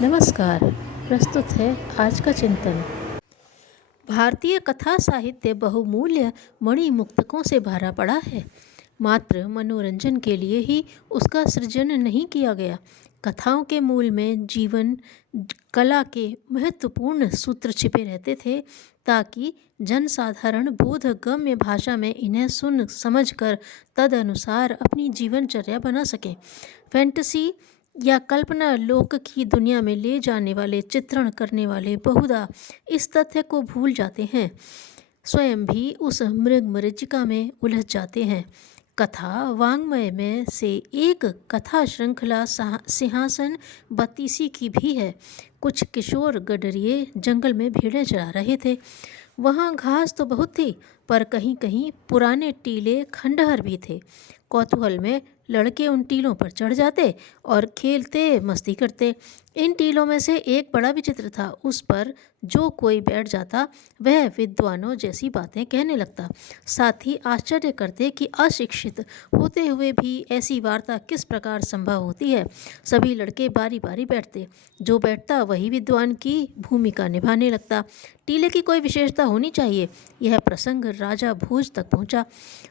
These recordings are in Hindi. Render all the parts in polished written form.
नमस्कार। प्रस्तुत है आज का चिंतन। भारतीय कथा साहित्य बहुमूल्य मणिमुक्तकों से भरा पड़ा है। मात्र मनोरंजन के लिए ही उसका सृजन नहीं किया गया। कथाओं के मूल में जीवन कला के महत्वपूर्ण सूत्र छिपे रहते थे, ताकि जनसाधारण बोधगम्य भाषा में इन्हें सुन समझकर तदनुसार अपनी जीवनचर्या बना सके। फैंटेसी या कल्पना लोक की दुनिया में ले जाने वाले चित्रण करने वाले बहुधा इस तथ्य को भूल जाते हैं, स्वयं भी उस मृग मरीचिका में उलझ जाते हैं। कथा वाङ्मय में से एक कथा श्रृंखला सिंहासन बत्तीसी की भी है। कुछ किशोर गडरिये जंगल में भेड़ें चरा रहे थे। वहाँ घास तो बहुत थी, पर कहीं कहीं पुराने टीले खंडहर भी थे। कौतूहल में लड़के उन टीलों पर चढ़ जाते और खेलते मस्ती करते। इन टीलों में से एक बड़ा विचित्र था। उस पर जो कोई बैठ जाता वह विद्वानों जैसी बातें कहने लगता। साथ ही आश्चर्य करते कि अशिक्षित होते हुए भी ऐसी वार्ता किस प्रकार संभव होती है। सभी लड़के बारी बारी बैठते। जो बैठता वही विद्वान की भूमिका निभाने लगता। टीले की कोई विशेषता होनी चाहिए। यह प्रसंग राजा भोज तक पहुंचा।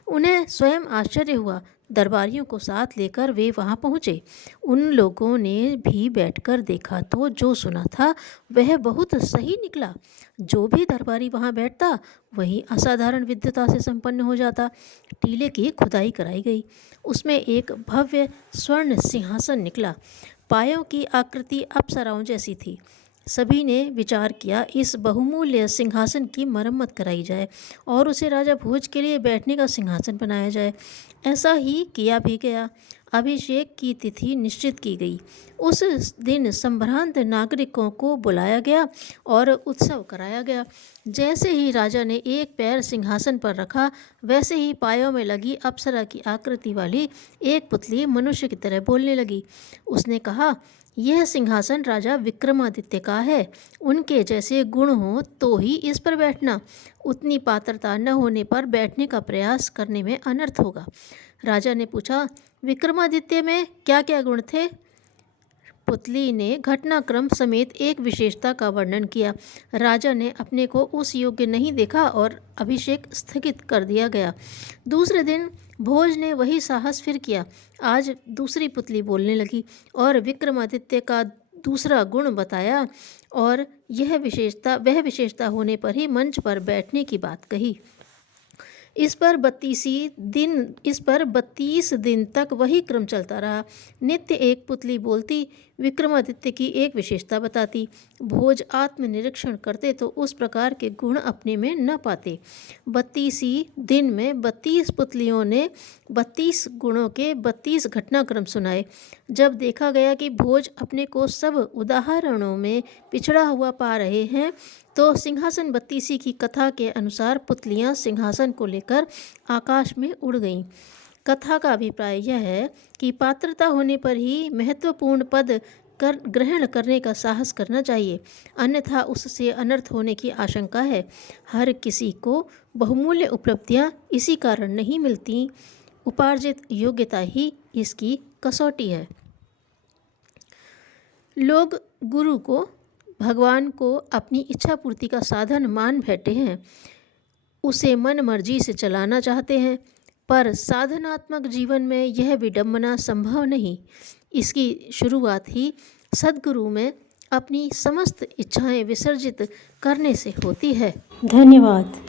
उन्हें स्वयं आश्चर्य हुआ। दरबारियों को साथ लेकर वे वहां पहुंचे। उन लोगों ने भी बैठकर देखा तो जो सुना था वह बहुत सही निकला। जो भी दरबारी वहां बैठता वही असाधारण विद्वता से संपन्न हो जाता। टीले की खुदाई कराई गई। उसमें एक भव्य स्वर्ण सिंहासन निकला। पायों की आकृति अप्सराओं जैसी थी। सभी ने विचार किया, इस बहुमूल्य सिंहासन की मरम्मत कराई जाए और उसे राजा भोज के लिए बैठने का सिंहासन बनाया जाए। ऐसा ही किया भी गया। अभिषेक की तिथि निश्चित की गई। उस दिन संभ्रांत नागरिकों को बुलाया गया और उत्सव कराया गया। जैसे ही राजा ने एक पैर सिंहासन पर रखा, वैसे ही पायों में लगी अप्सरा की आकृति वाली एक पुतली मनुष्य की तरह बोलने लगी। उसने कहा, यह सिंहासन राजा विक्रमादित्य का है। उनके जैसे गुण हो तो ही इस पर बैठना। उतनी पात्रता न होने पर बैठने का प्रयास करने में अनर्थ होगा। राजा ने पूछा, विक्रमादित्य में क्या क्या गुण थे? पुतली ने घटनाक्रम समेत एक विशेषता का वर्णन किया। राजा ने अपने को उस योग्य नहीं देखा और अभिषेक स्थगित कर दिया गया। दूसरे दिन भोज ने वही साहस फिर किया। आज दूसरी पुतली बोलने लगी और विक्रमादित्य का दूसरा गुण बताया और वह विशेषता होने पर ही मंच पर बैठने की बात कही। इस पर 32 दिन तक वही क्रम चलता रहा। नित्य एक पुतली बोलती, विक्रमादित्य की एक विशेषता बताती। भोज आत्मनिरीक्षण करते तो उस प्रकार के गुण अपने में न पाते। 32 दिन में 32 पुतलियों ने 32 गुणों के 32 घटनाक्रम सुनाए। जब देखा गया कि भोज अपने को सब उदाहरणों में पिछड़ा हुआ पा रहे हैं, तो सिंहासन बत्तीसी की कथा के अनुसार पुतलियां सिंहासन को लेकर आकाश में उड़ गईं। कथा का अभिप्राय यह है कि पात्रता होने पर ही महत्वपूर्ण पद ग्रहण करने का साहस करना चाहिए, अन्यथा उससे अनर्थ होने की आशंका है। हर किसी को बहुमूल्य उपलब्धियां इसी कारण नहीं मिलती। उपार्जित योग्यता ही इसकी कसौटी है। लोग गुरु को, भगवान को अपनी इच्छा पूर्ति का साधन मान बैठे हैं। उसे मन मर्जी से चलाना चाहते हैं, पर साधनात्मक जीवन में यह विडंबना संभव नहीं। इसकी शुरुआत ही सद्गुरु में अपनी समस्त इच्छाएं विसर्जित करने से होती है। धन्यवाद।